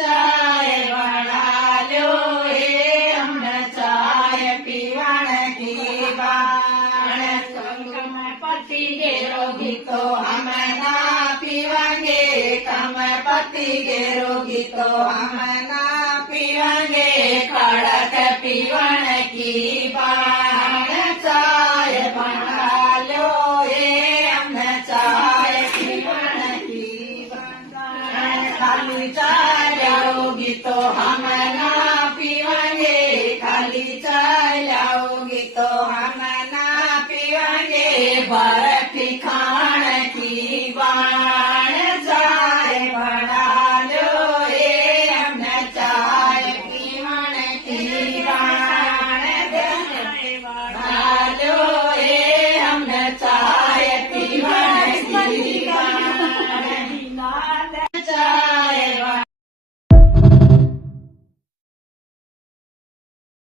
चाय बना लो हे हमने चाय पीवण की बाण कम पति गेरो गीतो हम ना पीवांगे कम पति गेरो गीतो हम ना पीवांगे खड़क पीवण की बाण चाय बना लो हे हमने चाय पीवण की बाण खाली चाय लाओगी तो हम ना पीवांगे खाली चाय लाओगी तो हम ना पीवांगे